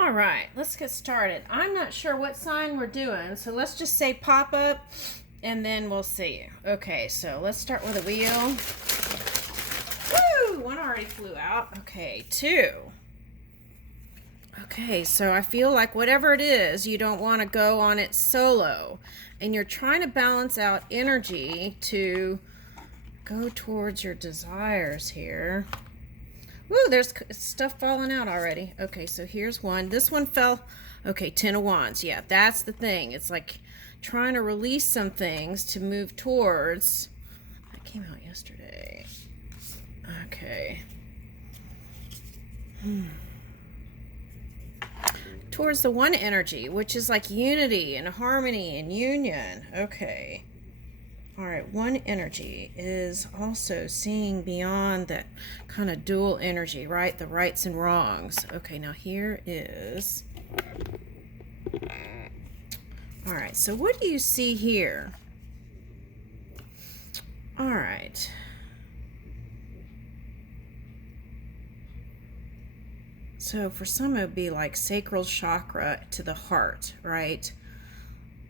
All right, let's get started. I'm not sure what sign we're doing, so let's just say pop up and then we'll see. Okay, so let's start with a wheel. Woo! One already flew out. Okay, two. Okay, so I feel like whatever it is, you don't want to go on it solo. And you're trying to balance out energy to go towards your desires here. Woo, there's stuff falling out already. Okay, so here's one. This one fell. Okay, Ten of Wands. Yeah, that's the thing. It's like trying to release some things to move towards. That came out yesterday. Okay. Towards the one energy, which is like unity and harmony and union. Okay. All right, one energy is also seeing beyond that kind of dual energy, right? The rights and wrongs. Okay, now here is... All right, so what do you see here? All right. So for some, it would be like sacral chakra to the heart, right?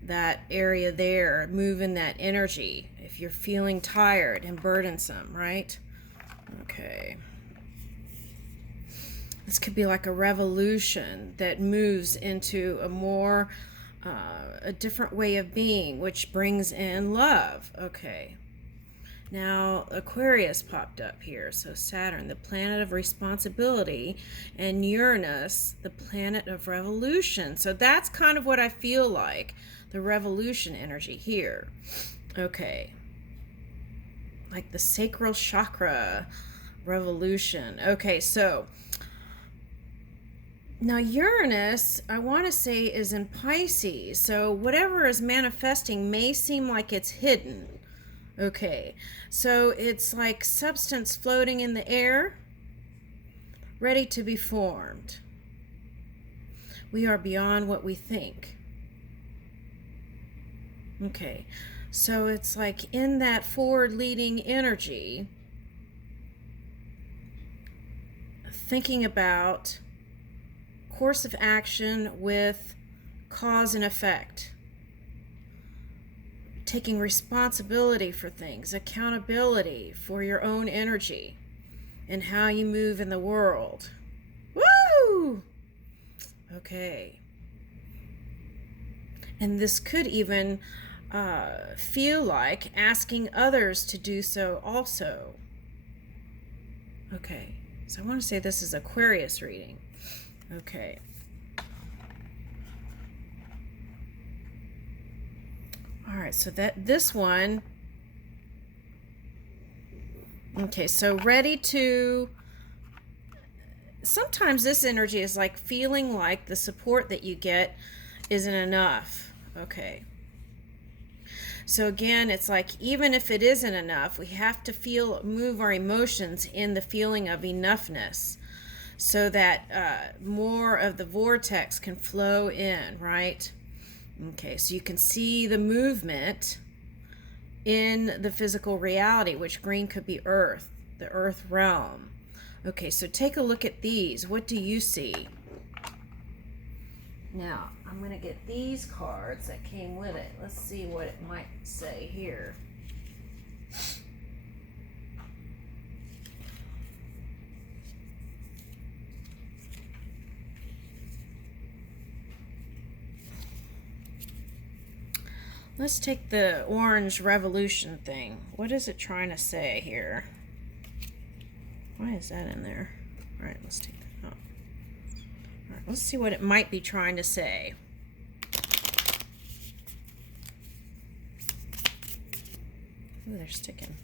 That area there, moving that energy if you're feeling tired and burdensome, right? Okay. This could be like a revolution that moves into a more, a different way of being, which brings in love. Okay. Now, Aquarius popped up here. So Saturn, the planet of responsibility, and Uranus, the planet of revolution. So that's kind of what I feel like, the revolution energy here. Okay. Like the sacral chakra revolution. Okay, so now Uranus, I want to say, is in Pisces. So whatever is manifesting may seem like it's hidden. Okay, so it's like substance floating in the air, ready to be formed. We are beyond what we think. Okay, so it's like in that forward-leading energy, thinking about course of action with cause and effect. Taking responsibility for things, accountability for your own energy and how you move in the world. Woo! Okay. And this could even feel like asking others to do so also. Okay, so I want to say this is Aquarius reading. Okay. All right, so this one, okay, so ready to, sometimes this energy is like feeling like the support that you get isn't enough. Okay. So again, it's like even if it isn't enough, we have to move our emotions in the feeling of enoughness so that more of the vortex can flow in, right? Okay, so you can see the movement in the physical reality, which green could be Earth, the Earth realm. Okay, so take a look at these. What do you see? Now, I'm going to get these cards that came with it. Let's see what it might say here. Let's take the orange revolution thing. What is it trying to say here? Why is that in there? All right, let's take that out. All right, let's see what it might be trying to say. Ooh, they're sticking.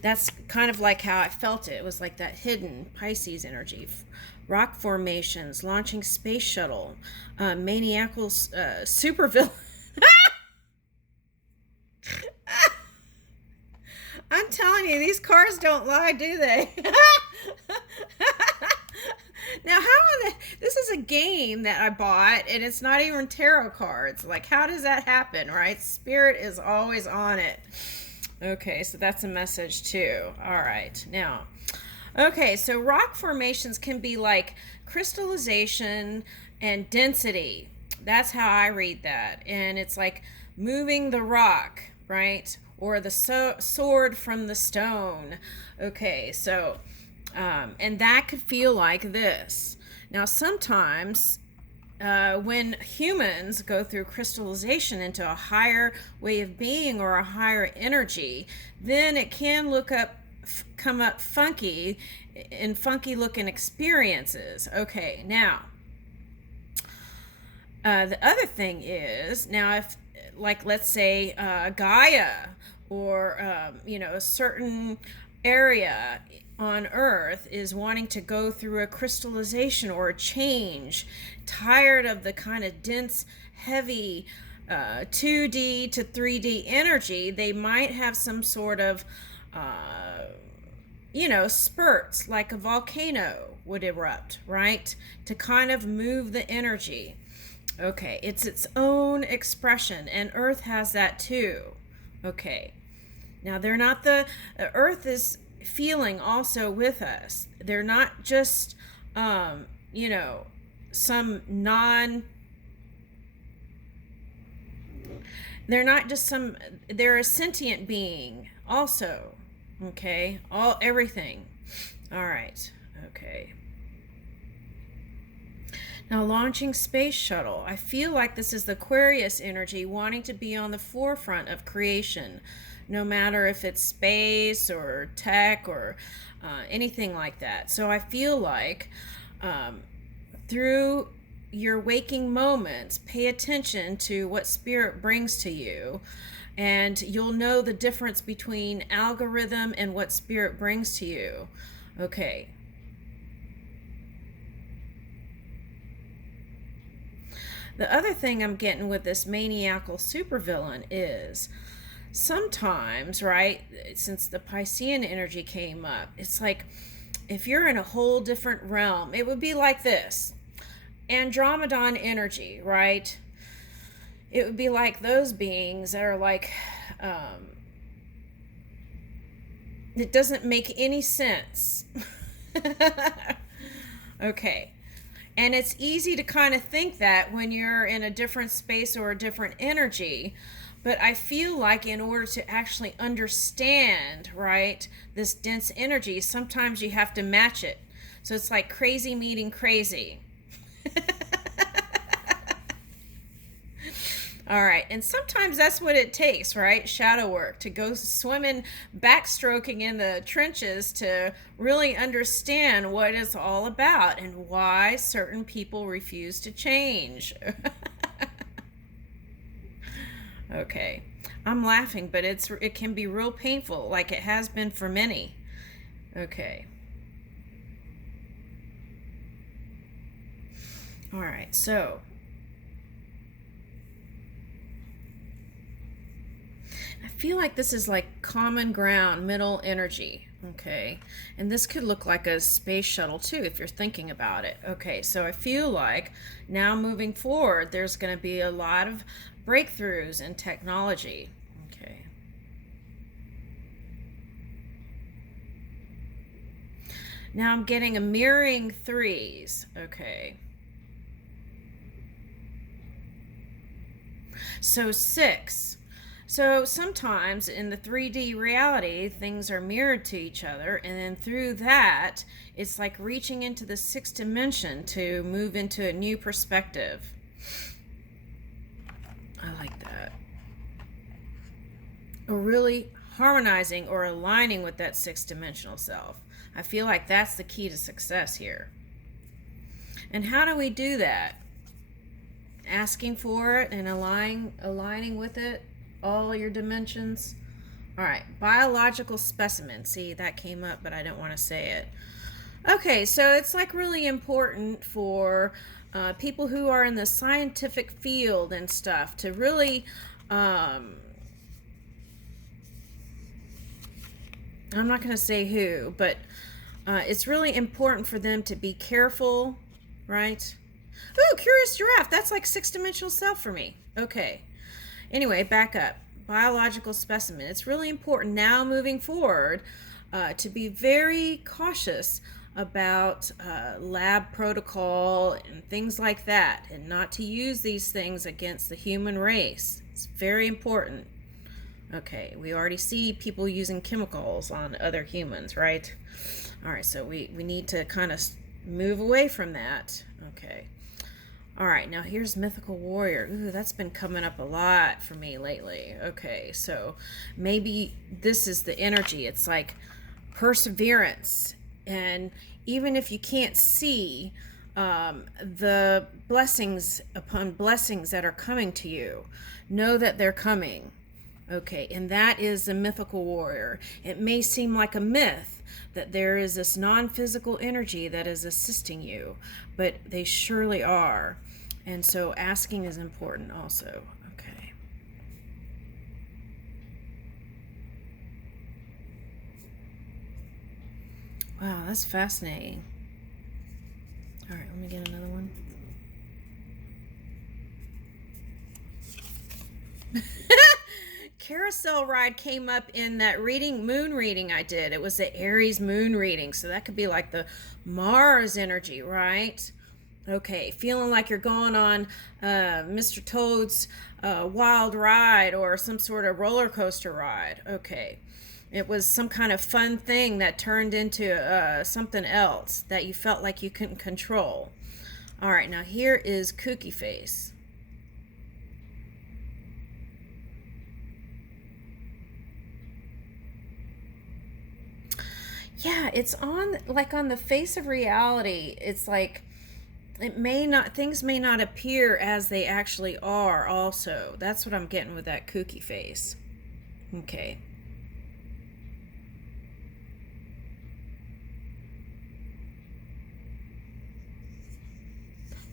That's kind of like how I felt it. It was like that hidden Pisces energy. Rock formations, launching space shuttle, maniacal supervillain. I'm telling you, these cards don't lie, do they? Now, how are they? This is a game that I bought, and it's not even tarot cards. Like, how does that happen, right? Spirit is always on it. Okay, so that's a message too. All right, now, Okay, so rock formations can be like crystallization and density. That's how I read that. And it's like moving the rock, right? Or the sword from the stone. Okay, so, and that could feel like this. Now, sometimes when humans go through crystallization into a higher way of being or a higher energy, then it can come up funky in funky looking experiences. Okay, now the other thing is, now if, like, let's say Gaia or a certain area on Earth is wanting to go through a crystallization or a change, tired of the kind of dense, heavy 2D to 3D energy, they might have some sort of spurts, like a volcano would erupt, right? To kind of move the energy. Okay, it's its own expression, and Earth has that too. Okay, now they're not the Earth is feeling also with us. They're not just, some non. They're not just some. They're a sentient being also. Okay, everything. All right. Okay. Now, launching space shuttle. I feel like this is the Aquarius energy wanting to be on the forefront of creation, no matter if it's space or tech or anything like that. So I feel like through your waking moments, pay attention to what Spirit brings to you, and you'll know the difference between algorithm and what Spirit brings to you. Okay. The other thing I'm getting with this maniacal supervillain is sometimes, right, since the Piscean energy came up, it's like if you're in a whole different realm, it would be like this. Andromedan energy, right? It would be like those beings that are like, it doesn't make any sense. Okay. And it's easy to kind of think that when you're in a different space or a different energy. But I feel like in order to actually understand, right, this dense energy, sometimes you have to match it. So it's like crazy meeting crazy. All right, and sometimes that's what it takes, right? Shadow work, to go swimming, backstroking in the trenches to really understand what it's all about and why certain people refuse to change. Okay, I'm laughing, but it can be real painful, like it has been for many. Okay. All right, so I feel like this is like common ground, middle energy. Okay, and this could look like a space shuttle too if you're thinking about it. Okay, so I feel like now moving forward, there's going to be a lot of breakthroughs in technology. Okay. Now I'm getting a mirroring threes. Okay. So 6. So sometimes in the 3D reality, things are mirrored to each other, and then through that, it's like reaching into the 6th dimension to move into a new perspective. I like that. Or really harmonizing or aligning with that 6th dimensional self. I feel like that's the key to success here. And how do we do that? Asking for it and aligning with it. All your dimensions. All right, biological specimen. See, that came up, but I didn't want to say it. Okay, so it's like really important for people who are in the scientific field and stuff to really, I'm not going to say who, but it's really important for them to be careful, right? Ooh, curious giraffe. That's like 6th dimensional self for me. Okay. Anyway, back up. Biological specimen. It's really important now moving forward to be very cautious about lab protocol and things like that, and not to use these things against the human race. It's very important. Okay, we already see people using chemicals on other humans, right? All right, so we need to kind of move away from that. Okay. All right, now here's Mythical Warrior. Ooh, that's been coming up a lot for me lately. Okay, so maybe this is the energy. It's like perseverance. And even if you can't see the blessings upon blessings that are coming to you, know that they're coming. Okay, and that is the mythical warrior. It may seem like a myth that there is this non-physical energy that is assisting you, but they surely are. And so asking is important also. Okay. Wow, that's fascinating. All right, let me get another one. Carousel ride came up in that moon reading I did. It was the Aries moon reading, so that could be like the Mars energy, right? Okay, feeling like you're going on Mr. Toad's wild ride or some sort of roller coaster ride. Okay, it was some kind of fun thing that turned into something else that you felt like you couldn't control. All right, now here is Kooky Face. Yeah, it's on the face of reality. It's like things may not appear as they actually are also. That's what I'm getting with that kooky face. Okay.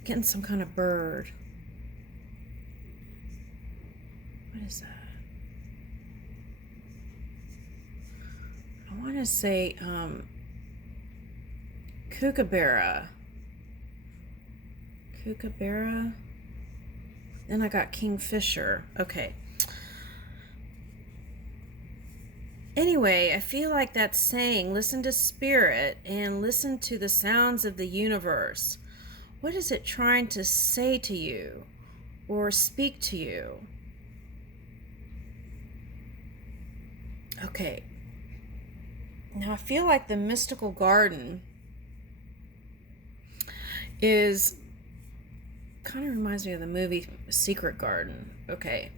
Getting some kind of bird. What is that? I want to say kookaburra. Kookaburra. Then I got kingfisher. Okay. Anyway, I feel like that's saying listen to spirit and listen to the sounds of the universe. What is it trying to say to you or speak to you? Okay. Now I feel like the mystical garden is kind of reminds me of the movie Secret Garden. Okay.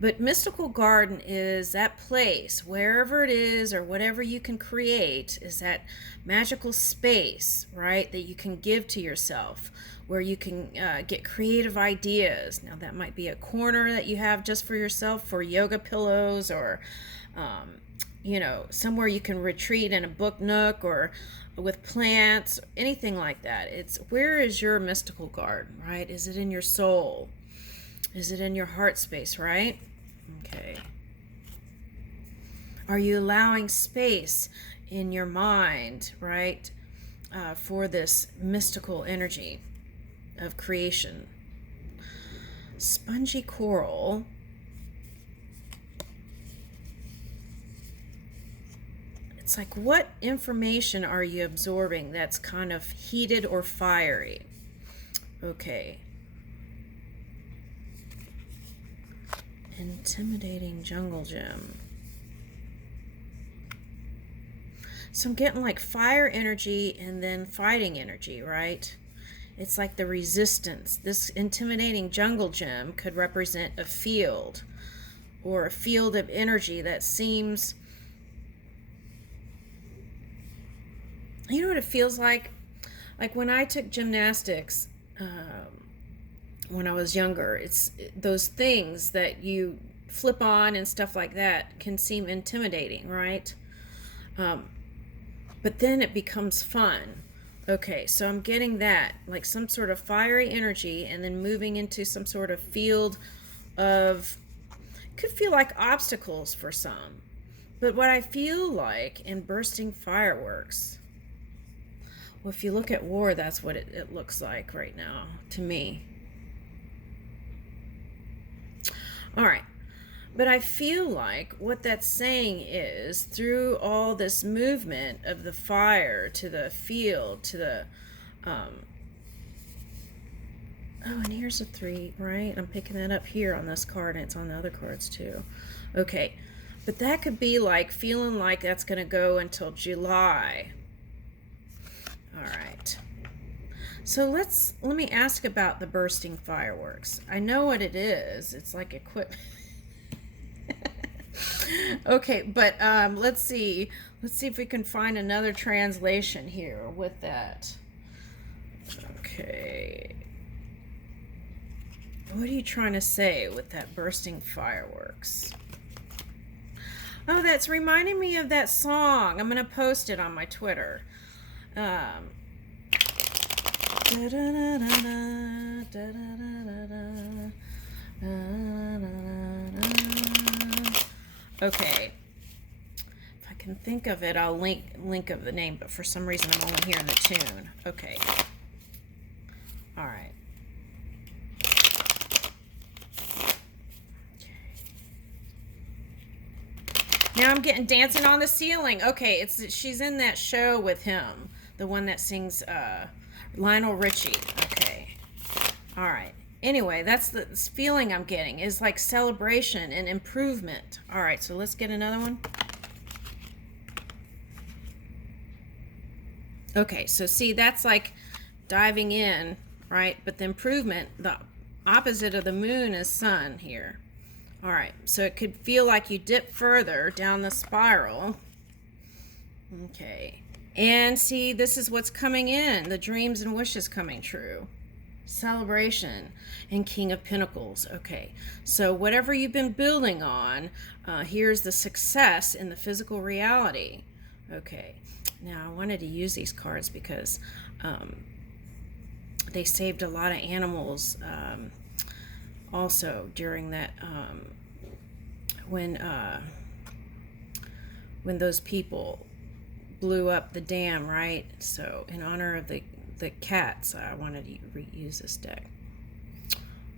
But mystical garden is that place, wherever it is or whatever you can create, is that magical space, right, that you can give to yourself, where you can get creative ideas. Now that might be a corner that you have just for yourself for yoga pillows, or somewhere you can retreat in a book nook or with plants, anything like that. It's where is your mystical garden, right? Is it in your soul? Is it in your heart space, right? Okay. Are you allowing space in your mind, right, for this mystical energy of creation? Spongy coral. It's like, what information are you absorbing that's kind of heated or fiery? Okay. Intimidating jungle gym. So I'm getting like fire energy and then fighting energy, right? It's like the resistance. This intimidating jungle gym could represent a field, or a field of energy that seems, you know what it feels like? Like when I took gymnastics, when I was younger, it's those things that you flip on and stuff like that can seem intimidating, right? But then it becomes fun. Okay, so I'm getting that, like some sort of fiery energy, and then moving into some sort of field of, could feel like obstacles for some. But what I feel like in bursting fireworks, well, if you look at war, that's what it looks like right now to me. All right. But I feel like what that's saying is through all this movement of the fire to the field to the oh, and here's a 3, right? I'm picking that up here on this card, and it's on the other cards too. Okay, but that could be like feeling like that's going to go until July. All right. So let me ask about the bursting fireworks. I know what it is. It's like equipment. Okay, but let's see if we can find another translation here with that. Okay. What are you trying to say with that bursting fireworks? Oh, that's reminding me of that song. I'm going to post it on my Twitter. Okay. If I can think of it, I'll link of the name, but for some reason I'm only hearing the tune. Okay. All right. Now I'm getting Dancing on the Ceiling. Okay, she's in that show with him, the one that sings Lionel Richie. Okay. All right. Anyway, that's the feeling I'm getting is like celebration and improvement. All right, so let's get another one. Okay, so see, that's like diving in, right? But the improvement, the opposite of the moon is sun here. All right, so it could feel like you dip further down the spiral. Okay, and see, this is what's coming in, the dreams and wishes coming true. Celebration and King of Pentacles. Okay, so whatever you've been building on, here's the success in the physical reality. Okay, now I wanted to use these cards because they saved a lot of animals also during that when those people blew up the dam, right? So in honor of the cats, I wanted to reuse this deck.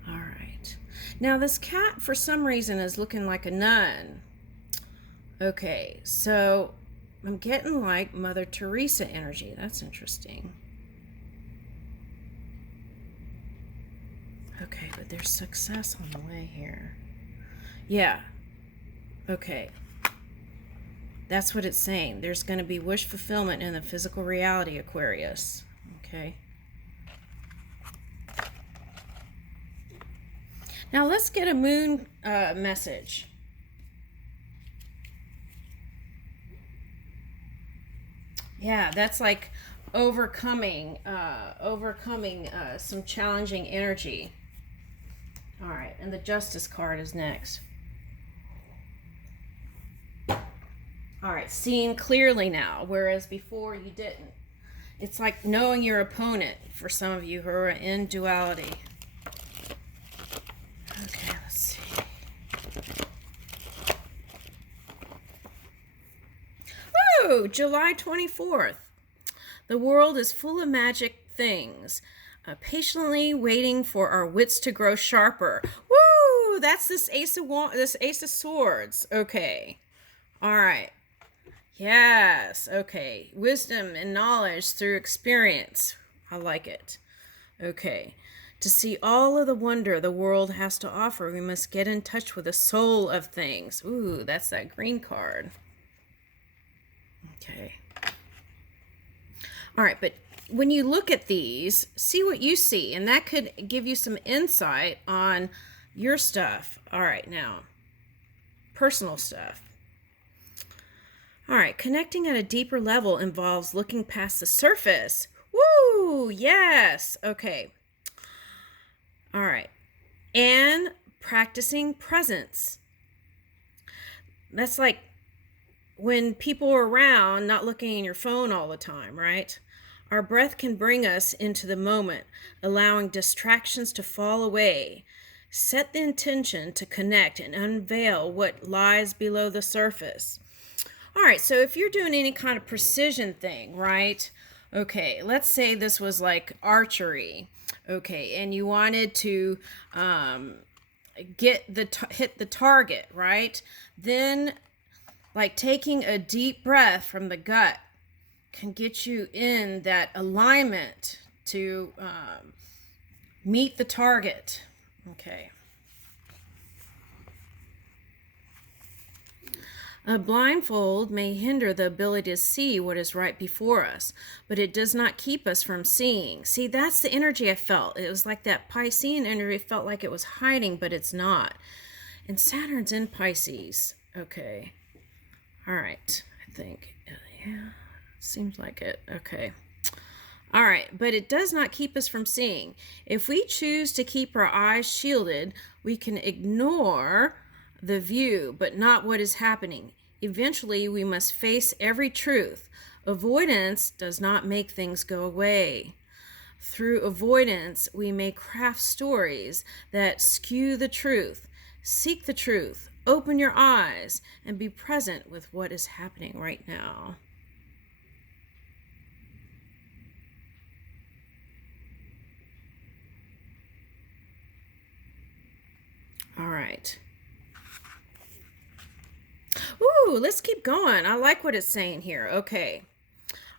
All right, now this cat for some reason is looking like a nun. Okay, so I'm getting like Mother Teresa energy. That's interesting. Okay, but there's success on the way here. Yeah. Okay. That's what it's saying. There's going to be wish fulfillment in the physical reality, Aquarius. Okay. Now let's get a moon message. Yeah, that's like overcoming some challenging energy. All right, and the Justice card is next. All right, seeing clearly now, whereas before you didn't. It's like knowing your opponent for some of you who are in duality. Okay, let's see. Woo! July 24th. The world is full of magic things. Patiently waiting for our wits to grow sharper. Woo! That's this Ace of Swords. Okay. All right. Yes. Okay. Wisdom and knowledge through experience. I like it. Okay. To see all of the wonder the world has to offer, we must get in touch with the soul of things. Ooh, that's that green card. Okay. All right, but when you look at these, see what you see, and that could give you some insight on your stuff. All right, now, personal stuff. All right, connecting at a deeper level involves looking past the surface. Woo, yes, okay. All right, and practicing presence. That's like when people are around, not looking at your phone all the time, right? Our breath can bring us into the moment, allowing distractions to fall away. Set the intention to connect and unveil what lies below the surface. All right, so if you're doing any kind of precision thing, right? Okay, let's say this was like archery. Okay, and you wanted to hit the target, right? Then, like taking a deep breath from the gut can get you in that alignment to meet the target. Okay. A blindfold may hinder the ability to see what is right before us, but it does not keep us from seeing. See, that's the energy I felt. It was like that Piscean energy felt like it was hiding, but it's not. And Saturn's in Pisces. Okay. All right. I think, yeah, seems like it. Okay. All right, but it does not keep us from seeing. If we choose to keep our eyes shielded, we can ignore the view, but not what is happening. Eventually, we must face every truth. Avoidance does not make things go away. Through avoidance, we may craft stories that skew the truth. Seek the truth, open your eyes, and be present with what is happening right now. All right. Ooh, let's keep going. I like what it's saying here. Okay.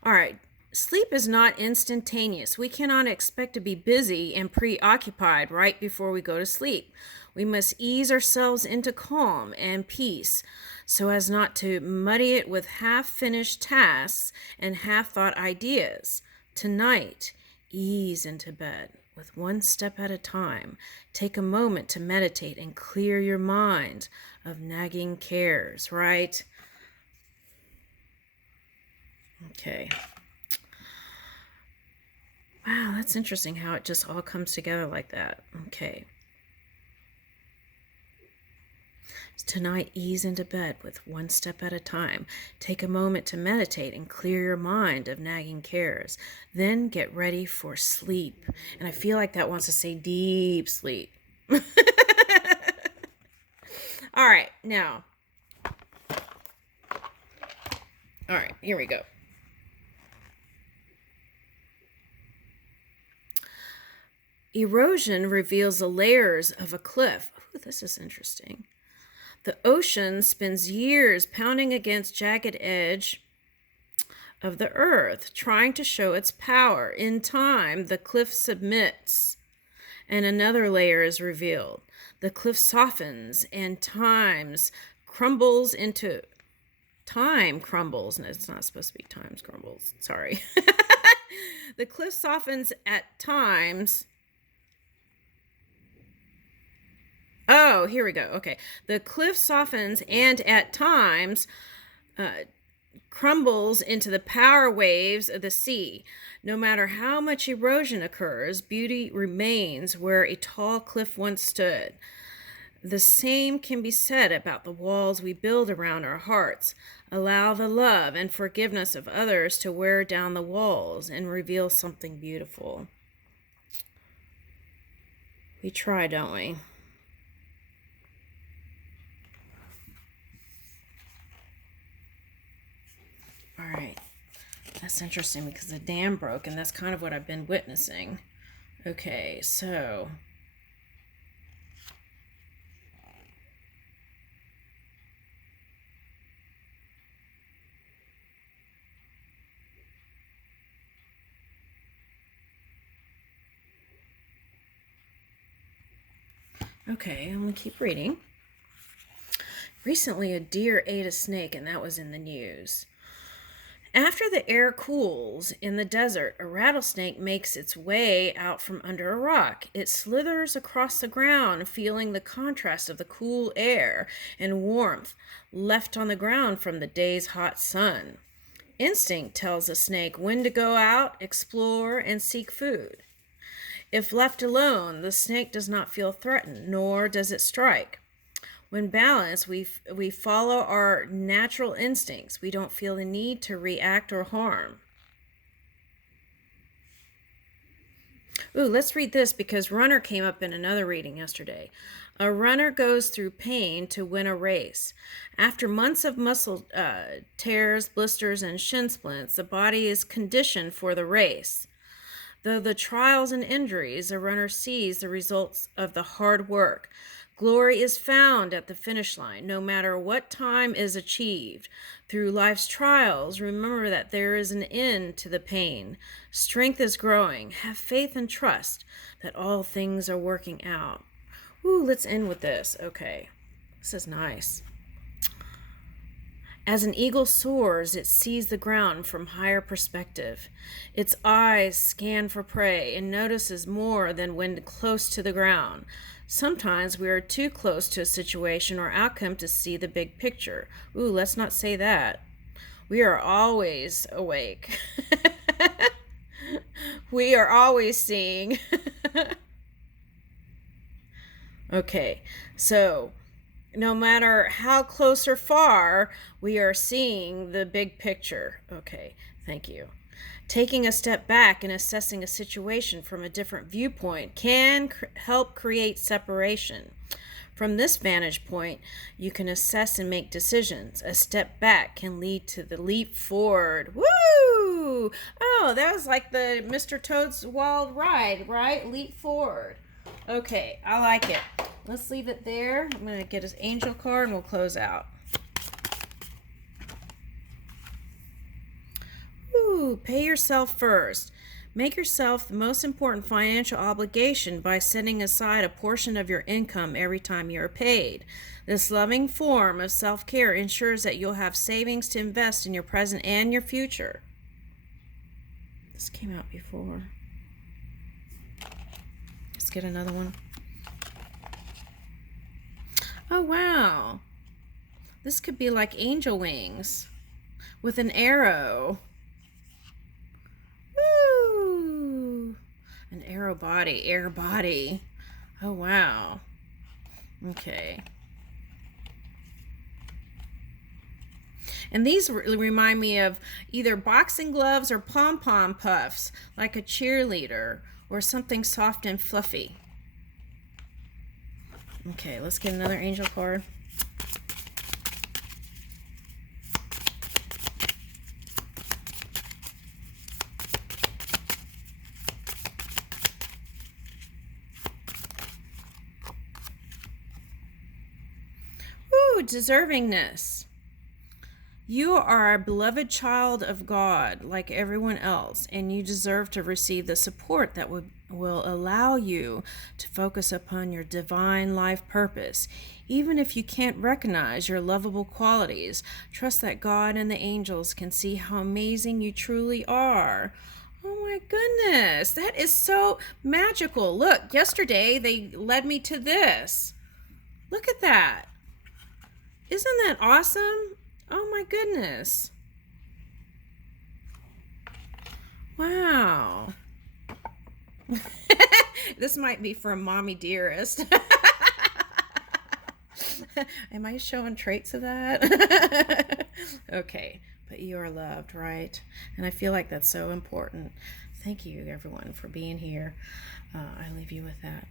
All right. Sleep is not instantaneous. We cannot expect to be busy and preoccupied right before we go to sleep. We must ease ourselves into calm and peace so as not to muddy it with half-finished tasks and half-thought ideas. Tonight, ease into bed with one step at a time. Take a moment to meditate and clear your mind of nagging cares, right? Okay. Wow, that's interesting how it just all comes together like that. Okay. Tonight, ease into bed with one step at a time. Take a moment to meditate and clear your mind of nagging cares. Then get ready for sleep. And I feel like that wants to say deep sleep. All right, now. All right, here we go. Erosion reveals the layers of a cliff. Ooh, this is interesting. The ocean spends years pounding against jagged edge of the earth, trying to show its power. In time, the cliff submits, and another layer is revealed. The cliff softens, and time crumbles. No, it's not supposed to be times crumbles. Sorry. The cliff softens at times. Oh, here we go. Okay. The cliff softens and at times crumbles into the power waves of the sea. No matter how much erosion occurs, beauty remains where a tall cliff once stood. The same can be said about the walls we build around our hearts. Allow the love and forgiveness of others to wear down the walls and reveal something beautiful. We try, don't we? All right, that's interesting because the dam broke, and that's kind of what I've been witnessing. Okay, so okay, I'm going to keep reading. Recently, a deer ate a snake, and that was in the news. After the air cools in the desert, a rattlesnake makes its way out from under a rock. It slithers across the ground, feeling the contrast of the cool air and warmth left on the ground from the day's hot sun. Instinct tells a snake when to go out, explore, and seek food. If left alone, the snake does not feel threatened, nor does it strike. When balanced, we follow our natural instincts. We don't feel the need to react or harm. Ooh, let's read this because runner came up in another reading yesterday. A runner goes through pain to win a race. After months of muscle tears, blisters, and shin splints, the body is conditioned for the race. Though the trials and injuries, a runner sees the results of the hard work. Glory is found at the finish line, no matter what time is achieved. Through life's trials, remember that there is an end to the pain. Strength is growing. Have faith and trust that all things are working out. Ooh, let's end with this. Okay, this is nice. As an eagle soars, it sees the ground from higher perspective. Its eyes scan for prey and notices more than when close to the ground. Sometimes we are too close to a situation or outcome to see the big picture. Ooh, let's not say that. We are always awake. We are always seeing. Okay, so no matter how close or far, we are seeing the big picture. Okay, thank you. Taking a step back and assessing a situation from a different viewpoint can help create separation. From this vantage point, you can assess and make decisions. A step back can lead to the leap forward. Woo! Oh, that was like the Mr. Toad's Wild Ride, right? Leap forward. Okay, I like it. Let's leave it there. I'm going to get his angel card and we'll close out. Ooh, pay yourself first. Make yourself the most important financial obligation by setting aside a portion of your income every time you are paid. This loving form of self-care ensures that you'll have savings to invest in your present and your future. This came out before. Let's get another one. Oh, wow. This could be like angel wings with an arrow. Woo! An arrow body, air body. Oh, wow. Okay. And these remind me of either boxing gloves or pom-pom puffs, like a cheerleader, or something soft and fluffy. Okay, let's get another angel card. Ooh, deservingness. You are a beloved child of God like everyone else, and you deserve to receive the support that will allow you to focus upon your divine life purpose. Even if you can't recognize your lovable qualities, trust that God and the angels can see how amazing you truly are. Oh my goodness, that is so magical. Look, yesterday they led me to this. Look at that. Isn't that awesome? Oh my goodness. Wow. This might be from Mommy Dearest. Am I showing traits of that? Okay, but you are loved, right? And I feel like that's so important. Thank you, everyone, for being here. I leave you with that.